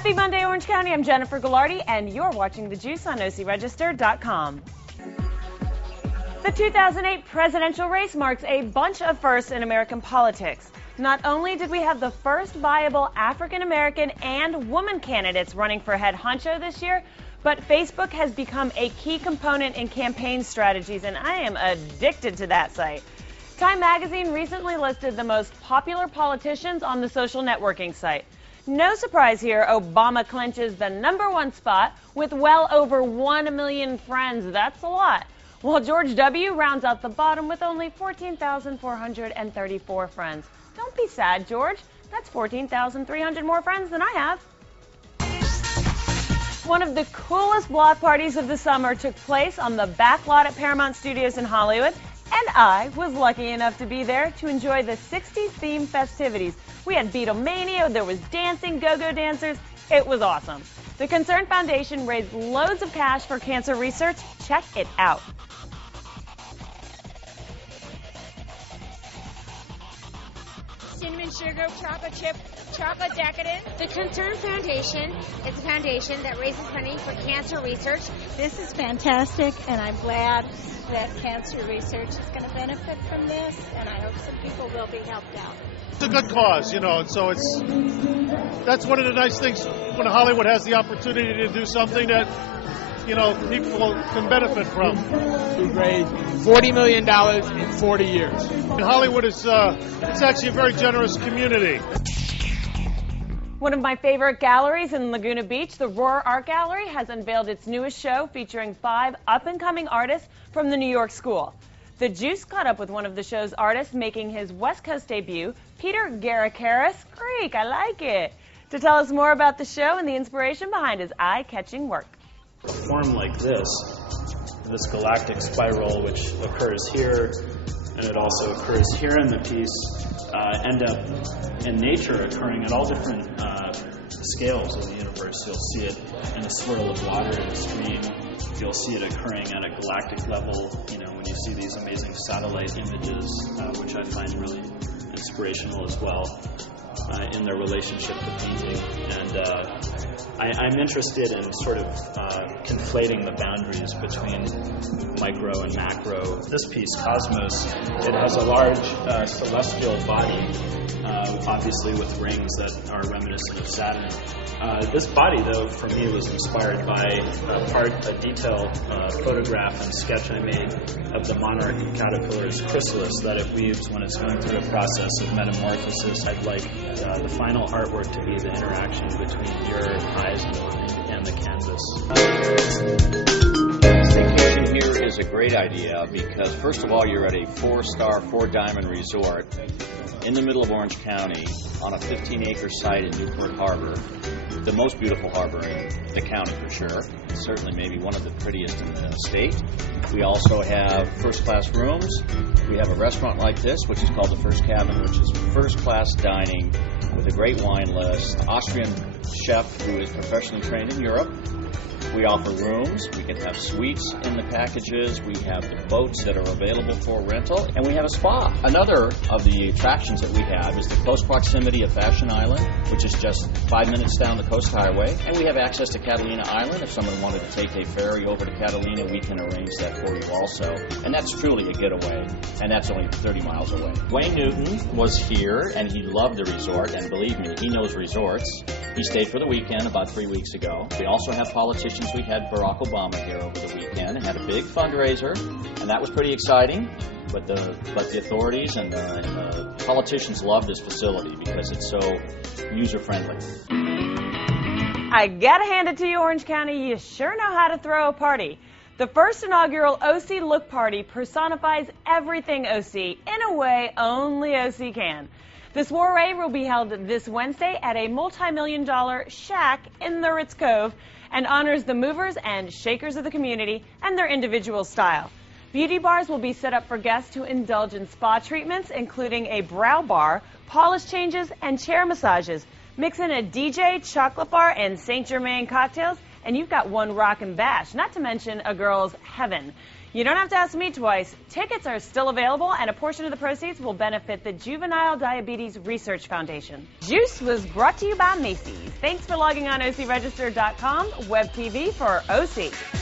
Happy Monday, Orange County. I'm Jennifer Gallardi, and you're watching The Juice on OCRegister.com. The 2008 presidential race marks a bunch of firsts in American politics. Not only did we have the first viable African-American and woman candidates running for head honcho this year, but Facebook has become a key component in campaign strategies, and I am addicted to that site. Time magazine recently listed the most popular politicians on the social networking site. No surprise here, Obama clinches the #1 spot with well over 1 million friends. That's a lot. While George W. rounds out the bottom with only 14,434 friends. Don't be sad, George. That's 14,300 more friends than I have. One of the coolest block parties of the summer took place on the back lot at Paramount Studios in Hollywood, and I was lucky enough to be there to enjoy the 60s themed festivities. We had Beatlemania, there was dancing, go-go dancers. It was awesome. The Concern Foundation raised loads of cash for cancer research. Check it out. Cinnamon sugar, chocolate chip, chocolate decadent. The Concern Foundation is a foundation that raises money for cancer research. This is fantastic, and I'm glad that cancer research is going to benefit from this, and I hope some people will be helped out. It's a good cause, you know, so that's one of the nice things when Hollywood has the opportunity to do something that, you know, people can benefit from. We've raised $40 million in 40 years. And Hollywood is it's actually a very generous community. One of my favorite galleries in Laguna Beach, the Roar Art Gallery, has unveiled its newest show featuring 5 up-and-coming artists from the New York School. The Juice caught up with one of the show's artists making his West Coast debut, Peter Garakaris. Greek, I like it. To tell us more about the show and the inspiration behind his eye-catching work. A form like this galactic spiral, which occurs here, and it also occurs here in the piece, end up in nature occurring at all different scales of the universe. You'll see it in a swirl of water in a stream. You'll see it occurring at a galactic level, you know, when you see these amazing satellite images, which I find really inspirational as well in their relationship to painting. And I'm interested in sort of conflating the boundaries between micro and macro. This piece, Cosmos, it has a large celestial body, obviously with rings that are reminiscent of Saturn. This body, though, for me was inspired by a detailed photograph and sketch I made of the monarch caterpillar's chrysalis that it weaves when it's going through a process of metamorphosis. I'd like the final artwork to be the interaction between your eyes and the canvas. Staycation here is a great idea because, first of all, you're at a 4-star, 4-diamond resort in the middle of Orange County on a 15-acre site in Newport Harbor, the most beautiful harbor in the county for sure, certainly maybe one of the prettiest in the state. We also have first-class rooms. We have a restaurant like this, which is called the First Cabin, which is first-class dining with a great wine list, Austrian chef who is professionally trained in Europe. We offer rooms. We can have suites in the packages. We have the boats that are available for rental. And we have a spa. Another of the attractions that we have is the close proximity of Fashion Island, which is just 5 minutes down the Coast Highway. And we have access to Catalina Island. If someone wanted to take a ferry over to Catalina, we can arrange that for you also. And that's truly a getaway. And that's only 30 miles away. Wayne Newton was here, and he loved the resort. And believe me, he knows resorts. He stayed for the weekend about 3 weeks ago. We also have politicians. We had Barack Obama here over the weekend and had a big fundraiser, and that was pretty exciting. But the authorities and the politicians love this facility because it's so user-friendly. I gotta hand it to you, Orange County. You sure know how to throw a party. The first inaugural OC Look Party personifies everything OC in a way only OC can. The soiree will be held this Wednesday at a multi-million-dollar shack in the Ritz Cove and honors the movers and shakers of the community and their individual style. Beauty bars will be set up for guests to indulge in spa treatments, including a brow bar, polish changes, and chair massages. Mix in a DJ, chocolate bar, and St. Germain cocktails, and you've got one rockin' bash, not to mention a girl's heaven. You don't have to ask me twice. Tickets are still available, and a portion of the proceeds will benefit the Juvenile Diabetes Research Foundation. Juice was brought to you by Macy's. Thanks for logging on OCRegister.com, web TV for OC.